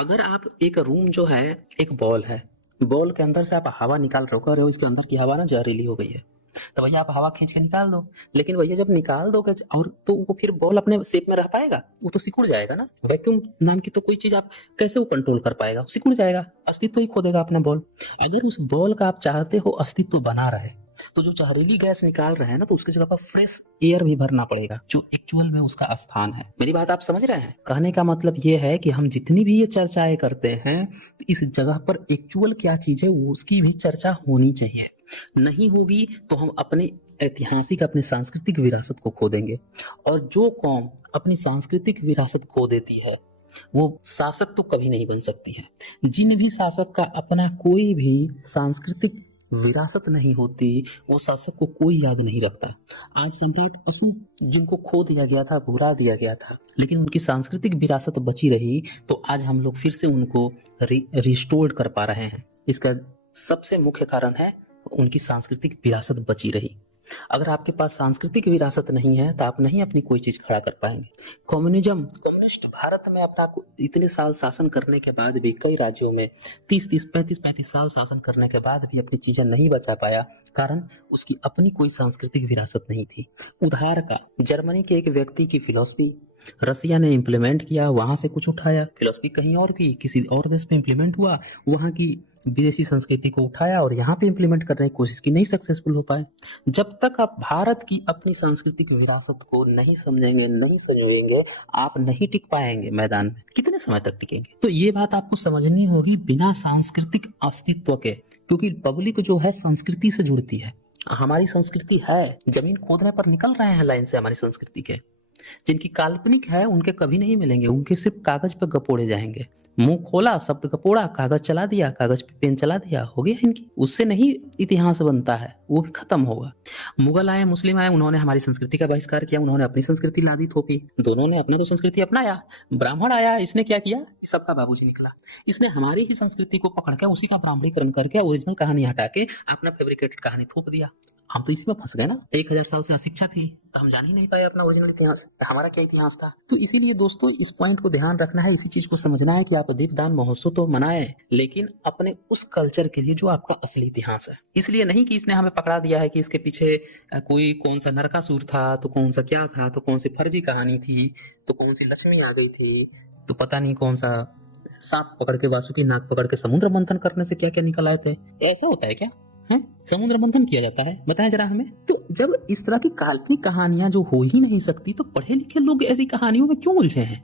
अगर आप एक रूम जो है, एक बॉल है, बॉल के अंदर से आप हवा निकाल रहे हो, इसके अंदर की हवा ना जहरीली हो गई है, तो भैया आप हवा खींच के निकाल दो। लेकिन भैया जब निकाल दोगे और तो वो फिर बॉल अपने शेप में रह पाएगा? वो तो सिकुड़ जाएगा ना। वैक्यूम नाम की तो कोई चीज, आप कैसे वो कंट्रोल कर पाएगा? सिकुड़ जाएगा, अस्तित्व ही खो देगा अपना बॉल। अगर उस बॉल का आप चाहते हो अस्तित्व बना रहे, तो जो जहरीली गैस निकाल रहे हैं ना, तो उसकी जगह पर फ्रेश एयर भी भरना पड़ेगा, जो एक्चुअल में उसका स्थान है। मेरी बात आप समझ रहे हैं? कहने का मतलब ये है कि हम जितनी भी ये चर्चाएं करते हैं, तो इस जगह पर एक्चुअल क्या चीज है उसकी भी चर्चा होनी चाहिए। नहीं होगी तो हम अपने ऐतिहासिक, अपनी सांस्कृतिक विरासत को खो देंगे। और जो कौम अपनी सांस्कृतिक विरासत खो देती है, वो शासक तो कभी नहीं बन सकती है। जिन भी शासक का अपना कोई भी सांस्कृतिक विरासत नहीं होती, वो शासक को कोई याद नहीं रखता। आज सम्राट अशोक, जिनको खो दिया गया था, भुला दिया गया था, लेकिन उनकी सांस्कृतिक विरासत बची रही, तो आज हम लोग फिर से उनको रिस्टोर्ड कर पा रहे हैं। इसका सबसे मुख्य कारण है उनकी सांस्कृतिक विरासत बची रही। अगर आपके पास सांस्कृतिक विरासत नहीं है, तो आप नहीं अपनी कोई चीज खड़ा कर पाएंगे। कम्युनिस्ट भारत में अपना इतने साल शासन करने के बाद भी, कई राज्यों में 30-35 साल शासन करने के बाद भी अपनी चीजें नहीं बचा पाया, कारण उसकी अपनी कोई सांस्कृतिक विरासत नहीं थी। उधार का जर्मनी के एक व्यक्ति की फिलॉसफी रसिया ने इम्प्लीमेंट किया, वहां से कुछ उठाया, फिलॉसफी कहीं और की किसी और देश में इम्प्लीमेंट हुआ, वहां की विदेशी संस्कृति को उठाया और यहाँ पे इम्प्लीमेंट करने की कोशिश की, नहीं सक्सेसफुल हो पाए। जब तक आप भारत की अपनी सांस्कृतिक विरासत को नहीं समझेंगे, नहीं संजोएंगे, आप नहीं टिक पाएंगे मैदान में। कितने समय तक टिकेंगे? तो ये बात आपको समझनी होगी बिना सांस्कृतिक अस्तित्व के, क्योंकि पब्लिक जो है संस्कृति से जुड़ती है। हमारी संस्कृति है, जमीन खोदने पर निकल रहे हैं लाइन से हमारी संस्कृति के। जिनकी काल्पनिक है उनके कभी नहीं मिलेंगे, उनके सिर्फ कागज पर गपोड़े जाएंगे। मुंह खोला, शब्द गपोड़ा, कागज चला दिया, कागज पे पेन चला दिया, हो गया इनकी। उससे नहीं इतिहास बनता है, वो भी खत्म होगा। मुगल आए, मुस्लिम आए, उन्होंने हमारी संस्कृति का बहिष्कार किया, उन्होंने अपनी संस्कृति लादी थोपी, दोनों ने अपना तो संस्कृति अपनाया। ब्राह्मण आया, इसने क्या किया? सबका बाबूजी निकला। इसने हमारी ही संस्कृति को पकड़ के उसी का ब्राह्मणीकरण करके ओरिजिनल कहानी हटा के अपना फेब्रिकेटेड कहानी थोप दिया। हम तो इसी में फंस गए ना। 1000 साल से अशिक्षा थी, तो हम जान ही नहीं पाए अपना ओरिजिनल इतिहास, हमारा क्या इतिहास था। तो इसीलिए दोस्तों, इस पॉइंट को ध्यान रखना है, इसी चीज को समझना है कि आप दीपदान महोत्सव तो मनाएं, लेकिन अपने उस कल्चर के लिए जो आपका असली इतिहास है। इसलिए नहीं कि इसने हमें पकड़ा दिया है कि इसके पीछे कोई कौन सा नरकासुर था, तो कौन सा क्या था, तो कौन सी फर्जी कहानी थी, तो कौन सी लक्ष्मी आ गई थी, तो पता नहीं कौन सा सांप पकड़ के, वासुकी नाग पकड़ के समुद्र मंथन करने से क्या क्या निकल आए थे। ऐसा होता है क्या? है समुद्र मंथन किया जाता है? बताएं जरा हमें। तो जब इस तरह की काल्पनिक कहानियां जो हो ही नहीं सकती, तो पढ़े लिखे लोग ऐसी कहानियों में क्यों उलझे हैं?